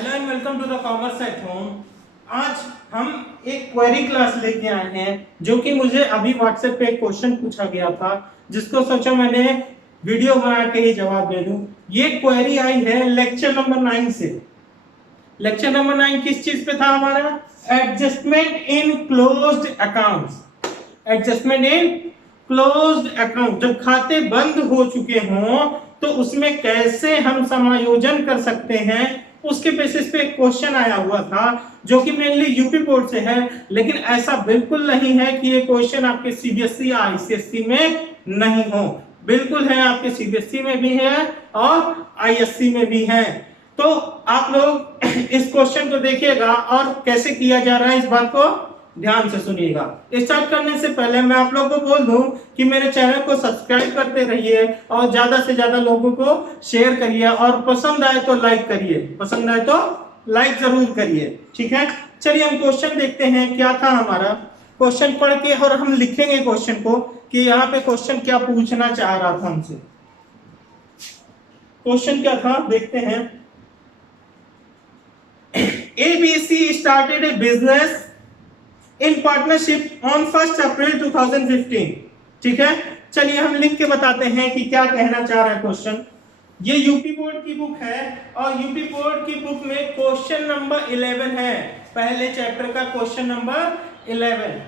Hello and welcome to the commerce at home. आज हम एक क्वेरी क्लास लेके आए हैं जो कि मुझे अभी व्हाट्सएप पे एक क्वेश्चन पूछा गया था, जिसको सोचा मैंने वीडियो बना के ही जवाब दे दूं। ये क्वेरी आई है लेक्चर नंबर 9 से। लेक्चर नंबर 9 किस चीज पे था हमारा? Adjustment in closed accounts. Adjustment in closed account, जब खाते बंद हो चुके हों तो उसमें कैसे हम समायोजन कर सकते हैं, उसके बेसिस पे एक क्वेश्चन आया हुआ था जो कि मेनली यूपी बोर्ड से है। लेकिन ऐसा बिल्कुल नहीं है कि ये क्वेश्चन आपके सीबीएसई या आईसीएसई में नहीं हो, बिल्कुल है, आपके सीबीएसई में भी है और आईएससी में भी है। तो आप लोग इस क्वेश्चन को देखिएगा और कैसे किया जा रहा है इस बात को ध्यान से सुनिएगा। स्टार्ट करने से पहले मैं आप लोगों को बोल दूं कि मेरे चैनल को सब्सक्राइब करते रहिए और ज्यादा से ज्यादा लोगों को शेयर करिए और पसंद आए तो लाइक करिए, पसंद आए तो लाइक जरूर करिए, ठीक है। चलिए हम क्वेश्चन देखते हैं क्या था हमारा। क्वेश्चन पढ़ के और हम लिखेंगे क्वेश्चन को कि यहाँ पे क्वेश्चन क्या पूछना चाह रहा था हमसे। क्वेश्चन क्या था देखते हैं। ABC started a business in partnership on 1st April 2015। ठीक है, चलिए हम लिख के बताते हैं कि क्या कहना चाह रहा है क्वेश्चन। ये यूपी बोर्ड की बुक है और यूपी बोर्ड की बुक में क्वेश्चन नंबर 11 है, पहले चैप्टर का क्वेश्चन नंबर 11।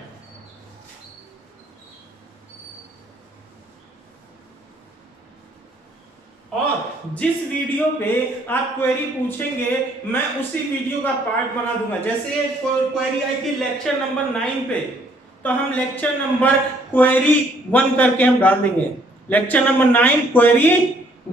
और जिस वीडियो पे आप क्वेरी पूछेंगे मैं उसी वीडियो का पार्ट बना दूंगा। जैसे क्वेरी आई थी लेक्चर नंबर 9 पे, तो हम लेक्चर नंबर क्वेरी 1 करके हम डाल देंगे, लेक्चर नंबर 9 क्वेरी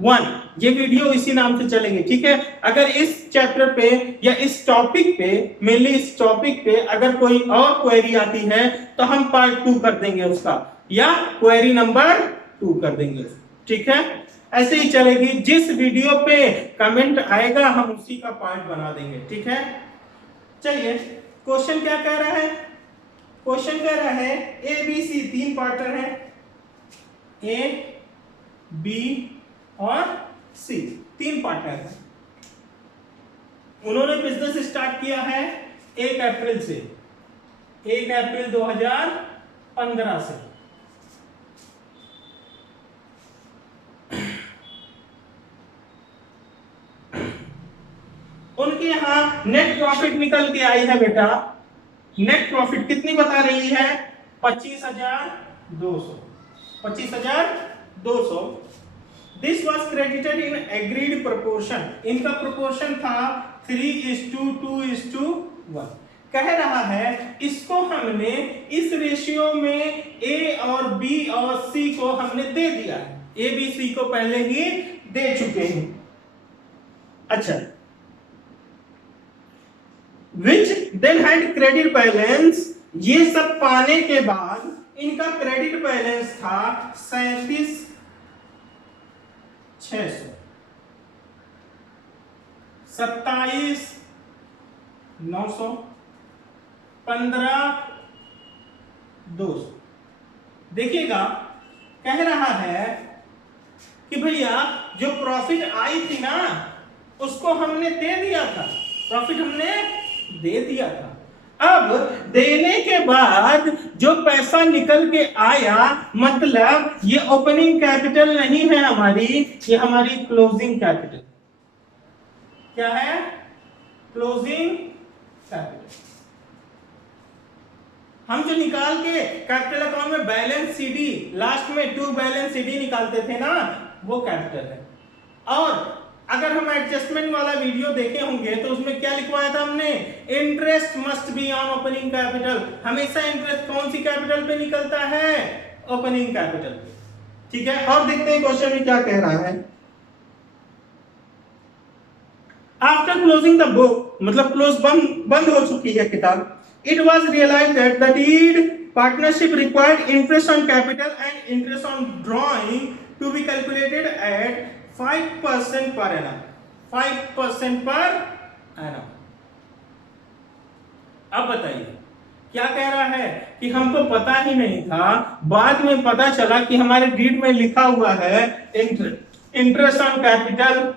1। ये वीडियो इसी नाम से चलेगी, ठीक है। अगर इस चैप्टर पे या इस टॉपिक पे, मेनली इस टॉपिक पे अगर कोई और क्वेरी आती है तो हम पार्ट 2 कर देंगे उसका, या क्वेरी नंबर 2 कर देंगे, ठीक है। ऐसे ही चलेगी, जिस वीडियो पे कमेंट आएगा हम उसी का पार्ट बना देंगे, ठीक है। चलिए क्वेश्चन क्या कह रहा है। क्वेश्चन कह रहा है ABC, 3 पार्टनर हैं, A, B और C, 3 पार्टनर हैं। उन्होंने बिजनेस स्टार्ट किया है 1 अप्रैल से, 1 अप्रैल 2015 से। उनके यहां नेट प्रॉफिट निकल के आई है बेटा। नेट प्रॉफिट कितनी बता रही है? 25,200, 25,200। This was credited in agreed proportion. इनका प्रोपोर्शन था 3:2:1। कह रहा है इसको हमने इस रेशियो में A और B और C को हमने दे दिया है। A, B, C को पहले ही दे चुके हैं। अच्छा, which then had credit balance। ये सब पाने के बाद इनका क्रेडिट बैलेंस था 37,600, 27,900, 15,200। देखिएगा, कह रहा है कि भैया जो प्रॉफिट आई थी ना उसको हमने दे दिया था, प्रॉफिट हमने दे दिया था। अब देने के बाद जो पैसा निकल के आया, मतलब ये ओपनिंग कैपिटल नहीं है हमारी, ये हमारी क्लोजिंग कैपिटल। क्या है? Closing capital. हम जो निकाल के कैपिटल अकाउंट में बैलेंस सीडी, लास्ट में टू बैलेंस सीडी निकालते थे ना, वो कैपिटल है। और अगर हम एडजस्टमेंट वाला वीडियो देखे होंगे तो उसमें क्या लिखवाया था हमने? Interest must be on opening capital. हमेशा इंटरेस्ट कौन सी कैपिटल पे निकलता है? ओपनिंग कैपिटल पे, ठीक है। और देखते हैं क्वेश्चन में क्या कह रहा है। आफ्टर क्लोजिंग द बुक, मतलब क्लोज बंद हो चुकी है किताब, it was realised that the deed partnership required interest on capital and interest on drawing to be calculated at 5% per annum, 5% per annum. अब बताइए क्या कह रहा है कि हमको पता ही नहीं था, बाद में पता चला कि हमारे डीड में लिखा हुआ है interest on capital,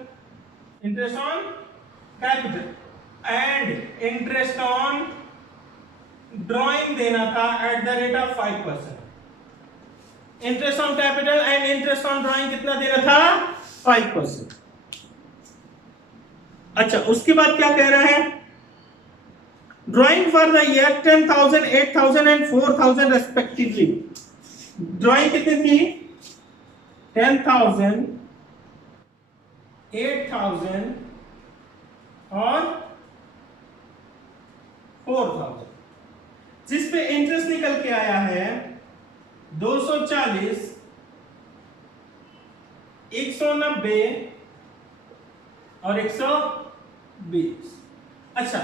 interest on capital. And interest on drawing देना था at the rate of 5%। Interest on capital and interest on drawing कितना देना था? 5%। अच्छा, उसके बाद क्या कह रहा है? Drawing for the year 10,000, 8,000 and 4,000 respectively. Drawing कितनी थी? 10,000, 8,000 और 4,000, जिस पे इंटरेस्ट निकल के आया है 240, 190 और 120। अच्छा,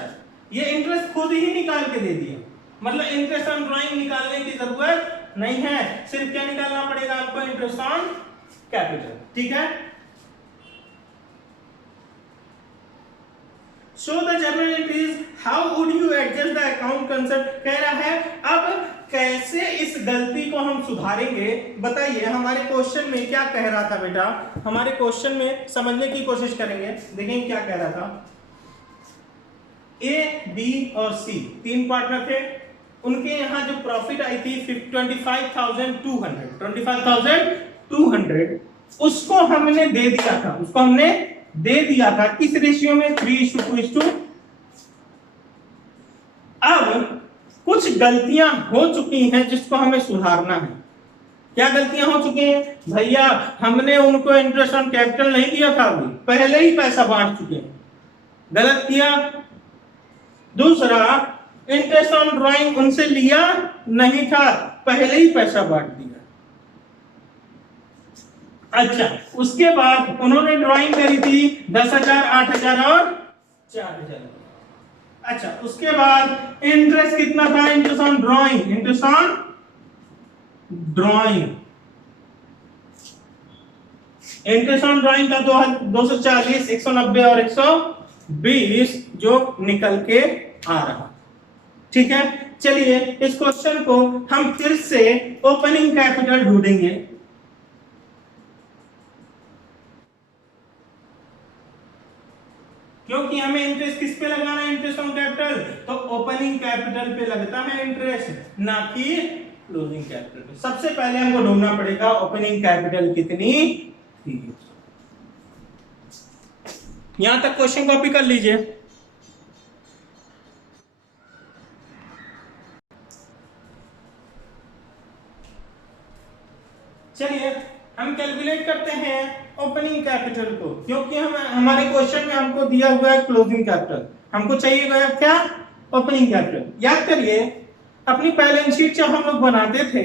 ये इंटरेस्ट खुद ही निकाल के दे दिया, मतलब इंटरेस्ट ऑन ड्राइंग निकालने की जरूरत नहीं है, सिर्फ क्या निकालना पड़ेगा आपको? Interest on capital. ठीक है। Show the journal entries, how would you adjust the account concept. कह रहा है अब कैसे इस गलती को हम सुधारेंगे, बताइए। हमारे क्वेश्चन में क्या कह रहा था बेटा? हमारे क्वेश्चन में समझने की कोशिश करेंगे, देखेंगे क्या कह रहा था। ए, बी और सी तीन पार्टनर थे, उनके यहां जो प्रॉफिट आई थी 25,200, उसको हमने दे दिया था, किस रेशियो में? 3:2:2। अब कुछ गलतियां हो चुकी हैं जिसको हमें सुधारना है। क्या गलतियां हो चुकी हैं भैया? हमने उनको इंटरेस्ट ऑन कैपिटल नहीं दिया था, अभी पहले ही पैसा बांट चुके हैं, गलत किया। दूसरा, इंटरेस्ट ऑन ड्राइंग उनसे लिया नहीं था, पहले ही पैसा बांट दिया। अच्छा, उसके बाद उन्होंने ड्राइंग करी थी 10,000, 8,000 और 4,000। अच्छा, उसके बाद इंटरेस्ट कितना था? इंटरेस्ट ऑन ड्राइंग, का 240, 190 और 120 जो निकल के आ रहा। ठीक है, चलिए इस क्वेश्चन को हम फिर से ओपनिंग कैपिटल ढूंढेंगे। क्योंकि हमें इंटरेस्ट किस पे लगाना है? इंटरेस्ट ऑन कैपिटल, तो ओपनिंग कैपिटल पे लगता है इंटरेस्ट, ना कि क्लोजिंग कैपिटल पे। सबसे पहले हमको ढूंढना पड़ेगा ओपनिंग कैपिटल कितनी थी। यहां तक क्वेश्चन कॉपी कर लीजिए। चलिए हम कैलकुलेट करते हैं ओपनिंग कैपिटल को, क्योंकि हम हमारे क्वेश्चन में हमको दिया हुआ है क्लोजिंग कैपिटल, हमको चाहिए क्या? Opening capital. याद करिए अपनी बैलेंस शीट जब हम लोग बनाते थे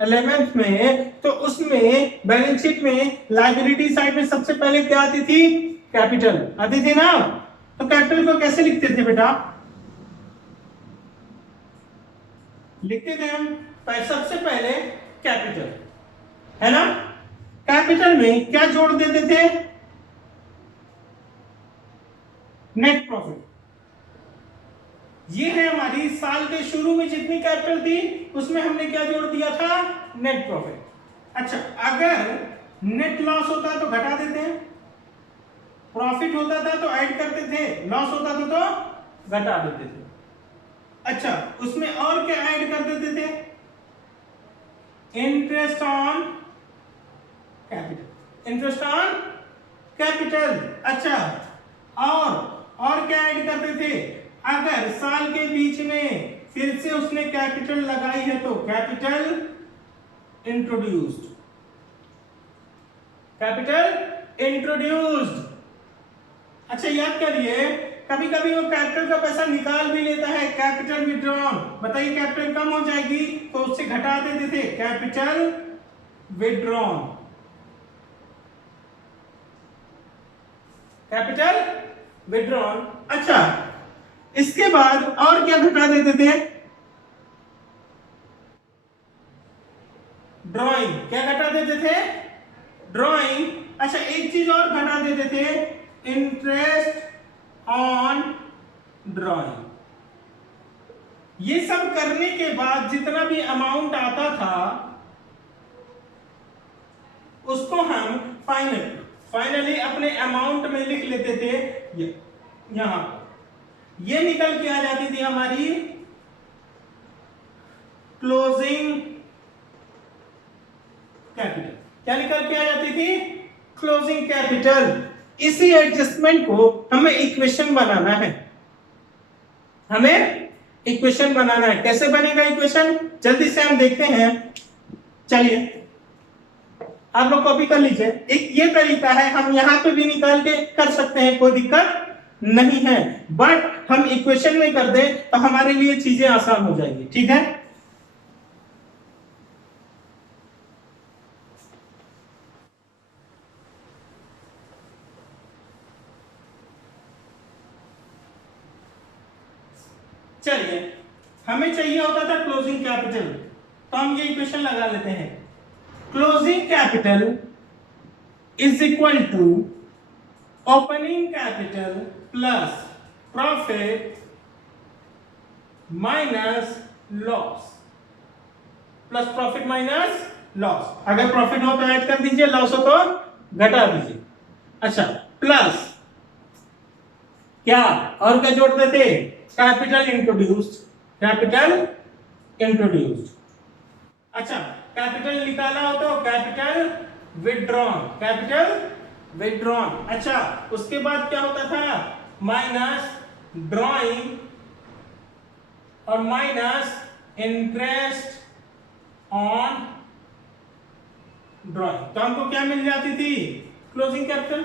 11th में, तो उसमें बैलेंस शीट में लायबिलिटी साइड में सबसे पहले क्या आती थी? कैपिटल आती थी ना। तो कैपिटल को कैसे लिखते थे बेटा? लिखते थे हम सबसे पहले कैपिटल, है ना। कैपिटल में क्या जोड़ देते थे? Net profit. ये है हमारी साल के शुरू में जितनी कैपिटल थी उसमें हमने क्या जोड़ दिया था? Net profit. अच्छा, अगर नेट लॉस होता तो घटा देते हैं, प्रॉफिट होता था तो ऐड करते थे, लॉस होता था तो घटा देते थे। अच्छा, उसमें और क्या ऐड कर देते थे? Interest on capital, interest on capital. अच्छा, और क्या ऐड करते थे? अगर साल के बीच में फिर से उसने कैपिटल लगाई है तो कैपिटल इंट्रोड्यूस्ड, अच्छा, याद करिए कभी कभी वो कैपिटल का पैसा निकाल भी लेता है, कैपिटल विड्रॉन। बताइए कैपिटल कम हो जाएगी तो उससे घटा देते थे, कैपिटल विड्रॉन, अच्छा, इसके बाद और क्या घटा देते थे? ड्राइंग। क्या घटा देते थे? ड्राइंग। अच्छा, एक चीज और घटा देते थे, इंटरेस्ट ऑन ड्राइंग। ये सब करने के बाद जितना भी अमाउंट आता था उसको हम फाइनली अपने अमाउंट में लिख लेते थे यहां। ये निकल के आ जाती थी हमारी क्लोजिंग कैपिटल। क्या निकल के आ जाती थी? Closing capital. इसी एडजस्टमेंट को हमें इक्वेशन बनाना है, हमें इक्वेशन बनाना है। कैसे बनेगा इक्वेशन, जल्दी से हम देखते हैं। चलिए आप लोग कॉपी कर लीजिए। एक ये तरीका है, हम यहां पे भी निकाल के कर सकते हैं, कोई दिक्कत नहीं है, बट हम इक्वेशन में कर दें तो हमारे लिए चीजें आसान हो जाएगी। ठीक है, चलिए हमें चाहिए होता था क्लोजिंग कैपिटल, तो हम ये इक्वेशन लगा लेते हैं। Closing capital is equal to opening capital plus profit minus loss, plus profit minus loss. अगर प्रॉफिट हो तो ऐड कर दीजिए, लॉस हो तो घटा दीजिए। अच्छा, प्लस क्या और क्या जोड़ देते? Capital introduced, capital introduced. अच्छा, कैपिटल निकाला हो तो कैपिटल विथड्रॉन, कैपिटल विथड्रॉन। अच्छा, उसके बाद क्या होता था? माइनस ड्रॉइंग और माइनस इंटरेस्ट ऑन ड्रॉइंग। तो हमको क्या मिल जाती थी? Closing capital.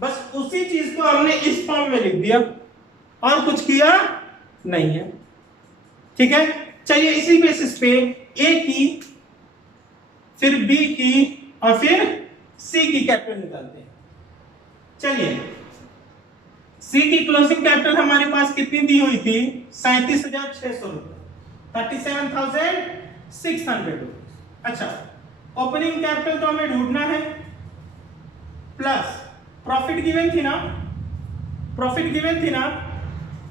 बस उसी चीज को हमने इस फॉर्म में लिख दिया और कुछ किया नहीं है। ठीक है, चलिए इसी बेसिस पे ए की, फिर बी की और फिर सी की कैपिटल निकालते हैं। चलिए, सी की क्लोजिंग कैपिटल हमारे पास कितनी दी हुई थी? 37,600 रुपए, 37,600 रुपए। अच्छा, ओपनिंग कैपिटल तो हमें ढूंढना है, प्लस प्रॉफिट गिवन थी ना, प्रॉफिट गिवन थी ना,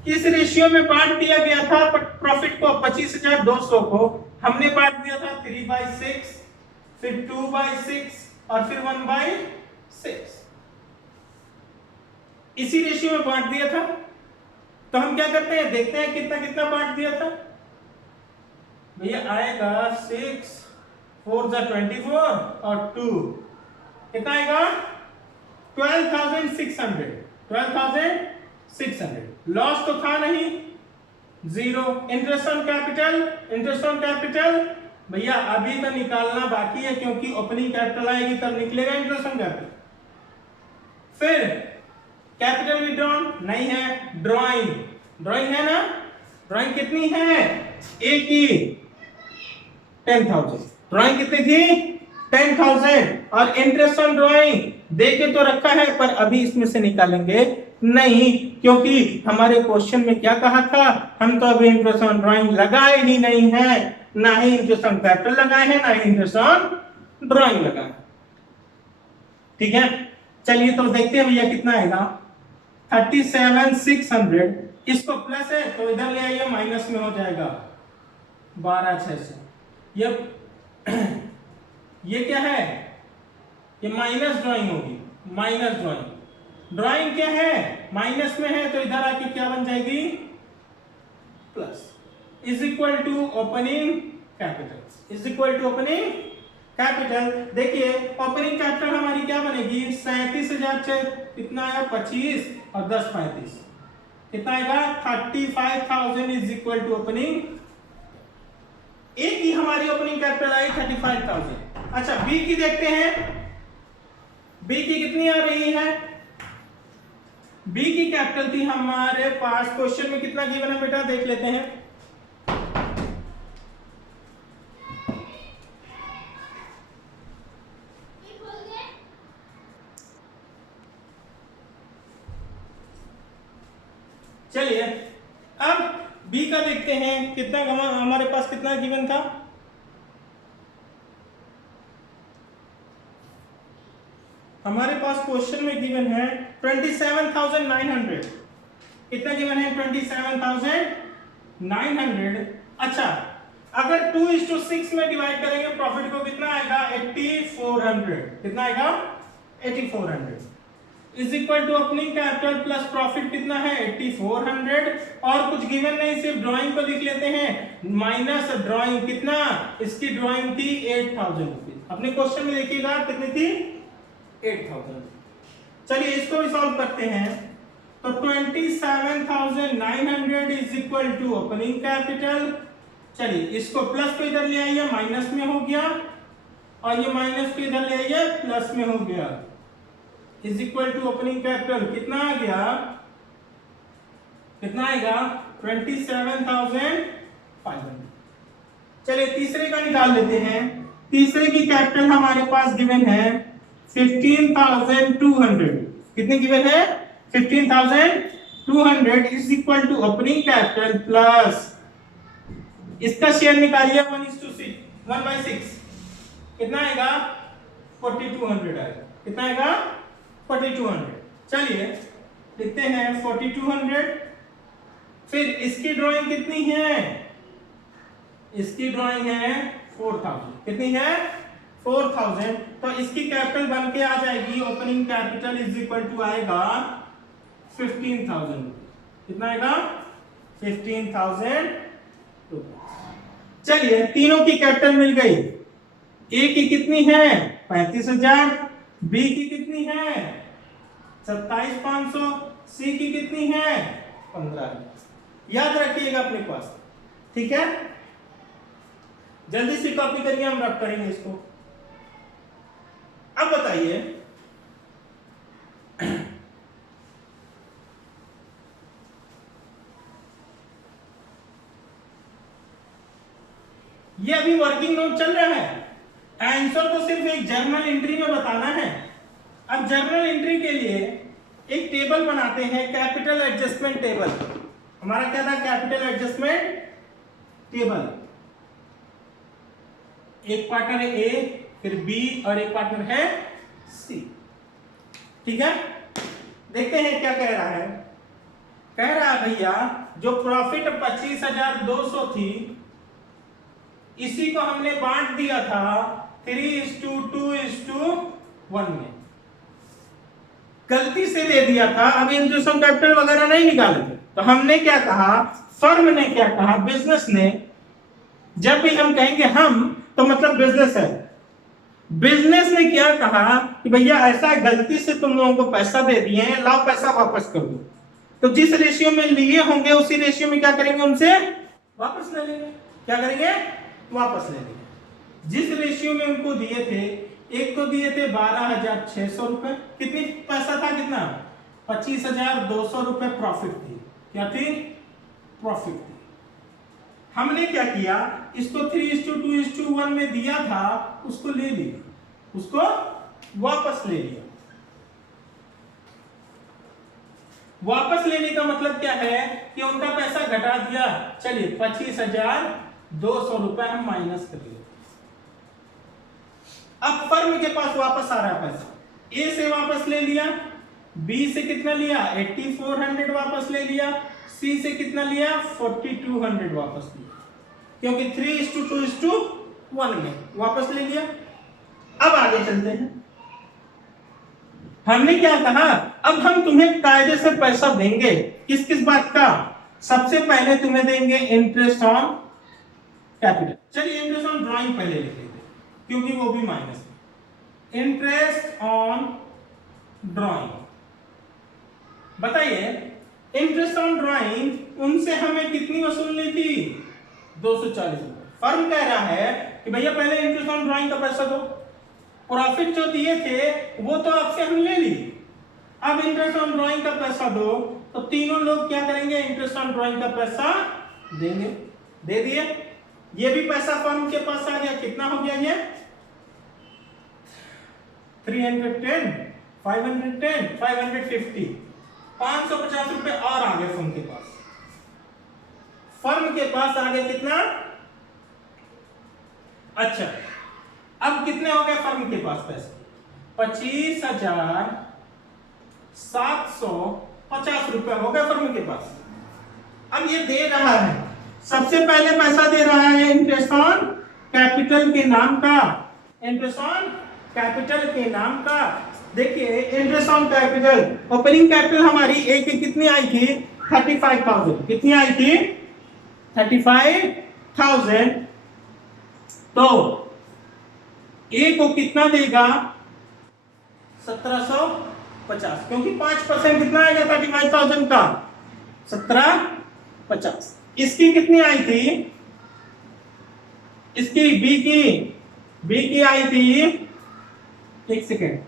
किस रेशियो में बांट दिया गया था प्रॉफिट को? 25,200 को हमने बांट दिया था 3/6, फिर 2/6 और फिर 1/6। इसी रेशियो में बांट दिया था। तो हम क्या करते हैं, देखते हैं कितना कितना बांट दिया था। भैया आएगा 6 4 24 और 2 कितना आएगा? 12,600, 12,600। लॉस तो था नहीं, zero. Interest on capital, interest on capital भैया अभी तो निकालना बाकी है, क्योंकि ओपनिंग कैपिटल आएगी तब निकलेगा इंटरेस्ट ऑन कैपिटल। फिर कैपिटल विथड्रॉन नहीं है, ड्राइंग, ड्राइंग है ना, ड्राइंग कितनी है? ए की 10,000, ड्राइंग कितनी थी? 10,000। और इंटरेस्ट ऑन ड्राइंग देके तो रखा है, पर अभी इसमें से निकालेंगे नहीं, क्योंकि हमारे क्वेश्चन में क्या कहा था? हम तो अभी इंटरेस्ट ऑन ड्राइंग लगाए ही नहीं है, ना ही इंटरेस्ट ऑन कैपिटल लगाए हैं, ना ही इंटरेस्ट ऑन ड्राइंग लगाए। ठीक है, चलिए तो देखते हैं भैया कितना आएगा। 37,600, इसको प्लस है तो इधर ले आइए, माइनस में हो जाएगा 12,600। ये क्या है? ये माइनस ड्राइंग होगी, माइनस ड्राइंग। ड्राइंग क्या है? माइनस में है, तो इधर आके क्या बन जाएगी? Plus. Is equal to opening capital, is equal to opening capital. देखिए ओपनिंग कैपिटल हमारी क्या बनेगी? 37,000 कितना आया? 25 और 10 35 कितना आएगा? 35,000 इज इक्वल टू ओपनिंग। ए की हमारी ओपनिंग कैपिटल आई 35,000। अच्छा, बी की देखते हैं, बी की कितनी आ रही है? बी की कैपिटल थी हमारे पास, क्वेश्चन में कितना गिवन है बेटा देख लेते हैं। चलिए अब बी का देखते हैं कितना हमारे पास कितना गिवन था। हमारे पास क्वेश्चन में गिवन है 27,900। कितना गिवन है? 27,900। अच्छा, अगर 2:6 में डिवाइड करेंगे प्रॉफिट को कितना आएगा? 8,400। कितना आएगा? 8,400। Is equal to opening capital plus profit कितना है 8400 और कुछ गिवन नहीं, सिर्फ ड्राइंग को लिख लेते हैं माइनस ड्राइंग कितना, इसकी ड्राइंग थी 8000 रुपीज। अपने क्वेश्चन में देखिएगा कितनी थी 8000। चलिए इसको भी सॉल्व करते हैं। तो 27900 is equal to opening capital, चलिए इसको प्लस पे इधर ले आइए माइनस में हो गया और ये माइनस पे इधर ले आइए प्लस में हो गया, is equal to opening capital कितना आ गया, कितना आएगा 27500। चलिए तीसरे का निकाल लेते हैं। तीसरे की कैपिटल हमारे पास गिवन है 15200, कितनी गिवन है 15200 is equal to opening capital plus इसका शेयर निकालिए 1/6, कितना आएगा 4200 आएगा, कितना आएगा 4200। चलिए लिखते हैं 4200। फिर इसकी ड्राइंग कितनी है, इसकी ड्राइंग है 4000, कितनी है 4000। तो इसकी कैपिटल बन के आ जाएगी opening capital is equal to आएगा 15000, कितना आएगा 15000। चलिए तीनों की कैपिटल मिल गई। ए की कितनी है 35000, बी की कितनी है 27500, सी की कितनी है 15000। याद रखिएगा अपने पास, ठीक है। जल्दी से कॉपी करिए, हम रख करेंगे इसको। अब बताइए ये अभी वर्किंग नोट चल रहा है, आंसर तो सिर्फ एक जर्नल एंट्री में बताना है। अब जर्नल एंट्री के लिए एक टेबल बनाते हैं, कैपिटल एडजस्टमेंट टेबल। हमारा क्या था कैपिटल एडजस्टमेंट टेबल। एक पार्टनर है ए, फिर बी और एक पार्टनर है सी, ठीक है। देखते हैं क्या कह रहा है। कह रहा है भैया जो प्रॉफिट 25200 थी इसी को हमने बांट दिया था 3:2:1 में, गलती से दे दिया था। अभी इंटरेस्ट कैपिटल वगैरह नहीं निकाले थे। तो हमने क्या कहा, फर्म ने क्या कहा, बिजनेस ने, जब भी हम कहेंगे हम तो मतलब बिजनेस है, बिजनेस ने क्या कहा कि भैया ऐसा गलती से तुम लोगों को पैसा दे दिए हैं, लाओ पैसा वापस कर दो। तो जिस रेशियो में लिए होंगे उसी रेशियो में क्या करेंगे, उनसे वापस ले लेंगे। क्या करेंगे, वापस ले लेंगे। जिस रेशियो में उनको दिए थे, एक को दिए थे 12600 रुपए, कितनी पैसा था, कितना 25200 रुपए प्रॉफिट थी। क्या थी, प्रॉफिट थी। हमने क्या किया, इसको 3:2:1 में दिया था, उसको ले लिया, उसको वापस ले लिया। वापस लेने का मतलब क्या है कि उनका पैसा घटा दिया। चलिए 25200 रुपए हम माइनस कर लिए। अब फर्म के पास वापस आ रहा है पैसा, ए से वापस ले लिया, बी से कितना लिया 8400 वापस ले लिया, सी से कितना लिया 4200 वापस लिया, क्योंकि 3:2:1 में वापस ले लिया। अब आगे चलते हैं। हमने क्या कहा, अब हम तुम्हें कायदे से पैसा देंगे। किस किस बात का, सबसे पहले तुम्हें देंगे इंटरेस्ट ऑन कैपिटल। चलिए इंटरेस्ट ऑन ड्राइंग पहले लिख लेते हैं क्योंकि वो भी माइनस है। इंटरेस्ट ऑन ड्राइंग, बताइए इंटरेस्ट ऑन ड्राइंग उनसे हमें कितनी वसूलनी थी 240 रुपए। फर्म कह रहा है कि भैया पहले इंटरेस्ट ऑन ड्राइंग का पैसा दो, प्रॉफिट जो दिए थे वो तो आपसे हम ले ली, अब इंटरेस्ट ऑन ड्राइंग का पैसा दो। तो तीनों लोग क्या करेंगे, इंटरेस्ट ऑन ड्राइंग का पैसा देंगे। दे दिए, ये भी पैसा फर्म के पास आ गया। कितना हो गया ये 310, 510, 550, 550 रुपए और आ गए फर्म के पास। फर्म के पास आ गए कितना, अच्छा अब कितने हो गए फर्म के पास पैसे 25750 रुपए हो गए फर्म के पास। अब ये दे रहा है, सबसे पहले पैसा दे रहा है इंटरेस्ट ऑन कैपिटल के नाम का, इंटरेस्ट ऑन कैपिटल के नाम का देखिए interest on capital, opening capital हमारी ए की कितनी आई थी? 35,000। कितनी आई थी? 35,000। तो ए को कितना देगा? 1750, क्योंकि 5% कितना आएगा 35,000 का? 1750। इसकी कितनी आई थी? इसकी बी की आई थी, एक सेकेंड,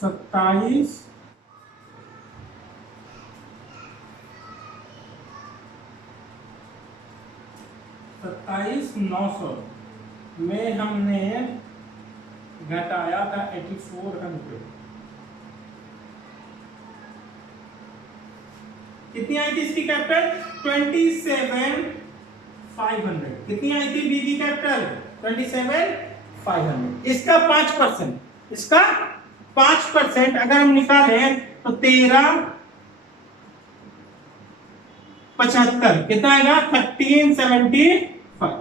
27,900 में हमने घटाया था 8400। कितनी आई थी इसकी कैपिटल? 27,500। कितनी आई थी बी की कैपिटल? 27,500। इसका 5%, इसका 5% अगर हम निकालें तो 13,75। कितना आएगा? 1375।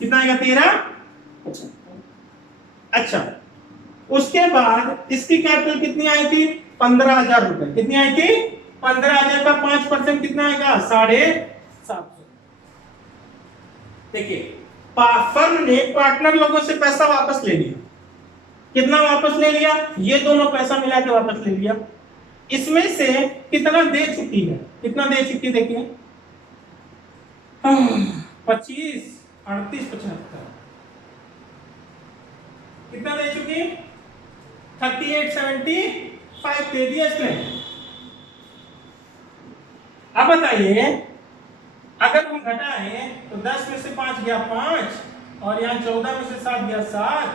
कितना आएगा? 13,75। अच्छा, उसके बाद इसकी कैपिटल कितनी आई थी? 15,000 रुपए। कितनी आई थी? 15,000 का 5% कितना आएगा? 750। देखिए फर्म ने पार्टनर लोगों से पैसा वापस ले लिया। कितना वापस ले लिया? ये दोनों पैसा मिला के वापस ले लिया। इसमें से कितना दे चुकी है? कितना दे चुकी? देखिए 25, 38, 75। कितना दे चुकी? 3875 दे दिया इसने। अब बताइए, अगर हम घटाएं तो 10 में से 5 गया 5, और यहाँ 14 में से 7 गया 7,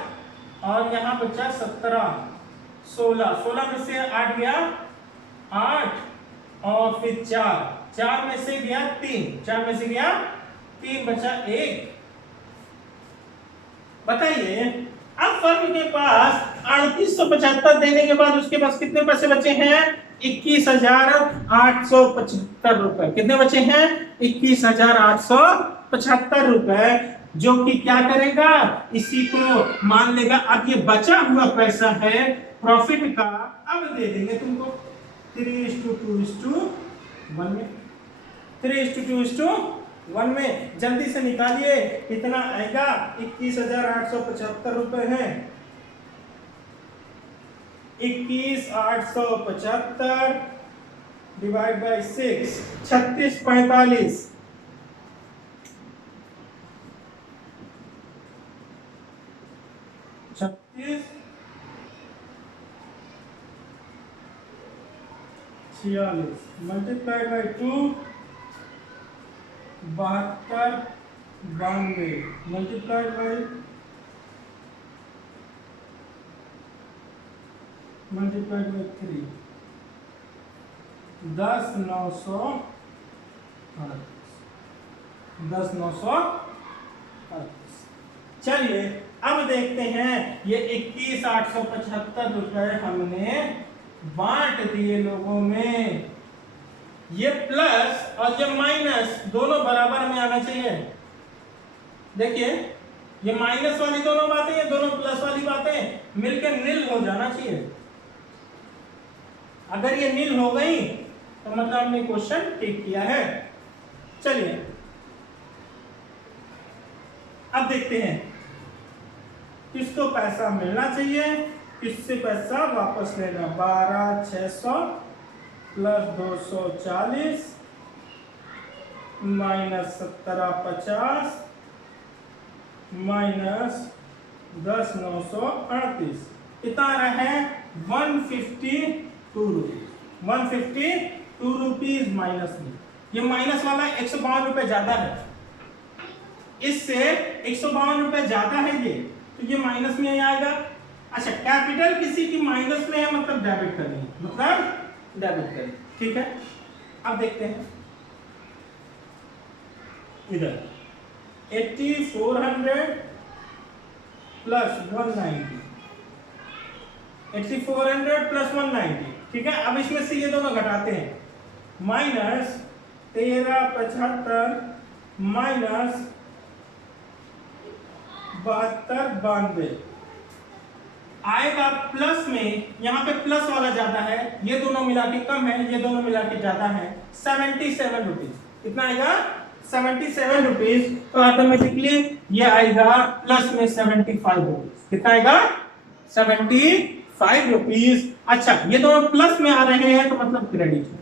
और यहाँ बचा 17, 16, 16 में से 8 गया 8, और फिर 4 में से गया 3, 4 में से गया 3, बचा 1। बताइए अब फर्म के पास 3875 देने के बाद उसके पास कितने पैसे बचे हैं? 21,875 रुपए। कितने बचे हैं? 21,875 रुपए, जो कि क्या करेगा? इसी को मान लेगा। अब ये बचा हुआ पैसा है प्रॉफिट का, अब दे देंगे तुमको 3:2:1 में। 3:2:1 में जल्दी से निकालिए, कितना आएगा? 21,875 रुपए है। 21,875 divide by 6, 3645। 36, 46 multiplied by 2, 72, 92 multiplied by 3, 10,938। चलिए अब देखते हैं, ये 21,875 रुपए हमने बांट दिए लोगों में। ये प्लस और ये माइनस दोनों बराबर में आना चाहिए। देखिए ये माइनस वाली दोनों बातें, ये दोनों प्लस वाली बातें मिलकर नील हो जाना चाहिए। अगर ये नील हो गई तो मतलब हमने क्वेश्चन ठीक किया है। चलिए अब देखते हैं किसको पैसा मिलना चाहिए, किससे पैसा वापस लेना। 12,600 प्लस 240 माइनस 1750 माइनस 10,938, कितना आ रहा है? 152 रुपीज। 152 रुपीज माइनस में। ये माइनस वाला 152 रुपए ज्यादा है, इससे 152 रुपए ज्यादा है ये, तो ये माइनस में ही आएगा। अच्छा, कैपिटल किसी की माइनस में है मतलब डेबिट करनी है, मतलब डेबिट करनी। ठीक है, अब देखते हैं इधर 8400 प्लस 190, 8400 प्लस 190। ठीक है, अब इसमें से ये दोनों घटाते हैं। माइनस 1375 माइनस 7292 आएगा प्लस में, यहाँ पे प्लस वाला ज्यादा है, ये दोनों मिला के कम है, ये दोनों मिला के ज्यादा है, 77 रुपीज। कितना आएगा? 77 रुपीज। तो ऑटोमेटिकली ये आएगा प्लस में 75 रुपीज। कितना आएगा? 75 रुपीज। अच्छा, ये दोनों प्लस में आ रहे हैं तो मतलब क्रेडिट है।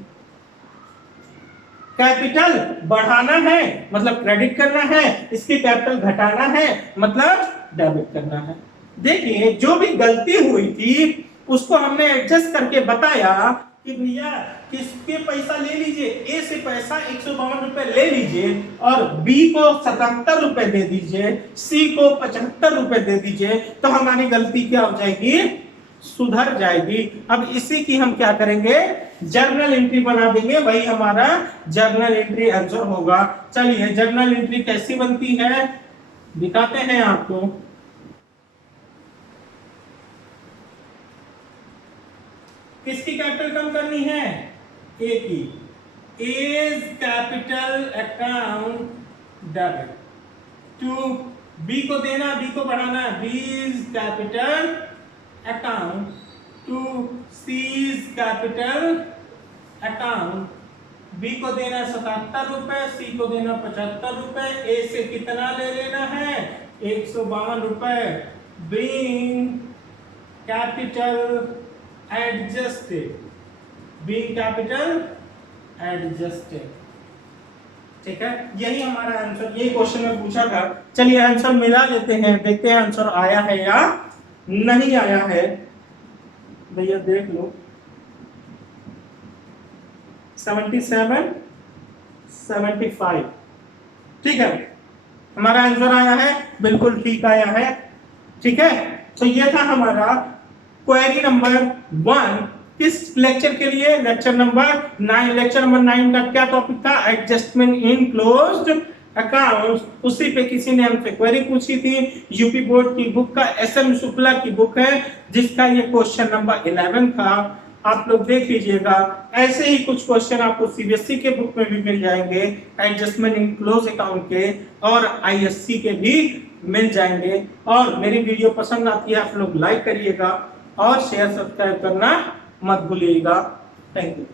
कैपिटल बढ़ाना है मतलब क्रेडिट करना है, इसकी कैपिटल घटाना है मतलब डेबिट करना है। देखिए, जो भी गलती हुई थी उसको हमने एडजस्ट करके बताया कि भैया किसके पैसा ले लीजिए, ए से पैसा 152 रुपए ले लीजिए और बी को 77 रुपए दे दीजिए, सी को 75 रुपए दे दीजिए, तो हमारी गलती क्या हो जाएगी? सुधर जाएगी। अब इसी की हम क्या करेंगे? जर्नल एंट्री बना देंगे, वही हमारा जर्नल एंट्री आंसर होगा। चलिए, जर्नल एंट्री कैसी बनती है दिखाते हैं आपको। किसकी कैपिटल कम करनी है? ए की। A's capital account debit to B को देना, बी को बढ़ाना, B's capital account to C's capital account. B को देना 77 रुपए, सी को देना 75 रुपए, ए से कितना ले लेना है? 152 रुपए। Being capital adjusted, being capital adjusted. ठीक है, यही हमारा आंसर, यही क्वेश्चन में पूछा था। चलिए आंसर मिला लेते हैं, देखते हैं आंसर आया है या नहीं आया है। भैया देख लो, 77 75। ठीक है, हमारा आंसर आया है, बिल्कुल ठीक आया है। ठीक है, तो ये था हमारा क्वेरी नंबर 1 किस लेक्चर के लिए? Lecture number 9। लेक्चर नंबर 9 का क्या टॉपिक था? Adjustment in closed accounts. उसी पे किसी ने हमसे क्वेरी पूछी थी। यूपी बोर्ड की बुक का, एसएम शुक्ला की बुक है, जिसका ये क्वेश्चन नंबर 11 था। आप लोग देख लीजिएगा। ऐसे ही कुछ क्वेश्चन आपको सीबीएसई के बुक में भी मिल जाएंगे, एडजस्टमेंट इन क्लोज अकाउंट के, और आईएससी के भी मिल जाएंगे। और मेरी वीडियो पसंद आती है आप लोग लाइक करिएगा और शेयर सब्सक्राइब करना मत भूलिएगा। Thank you.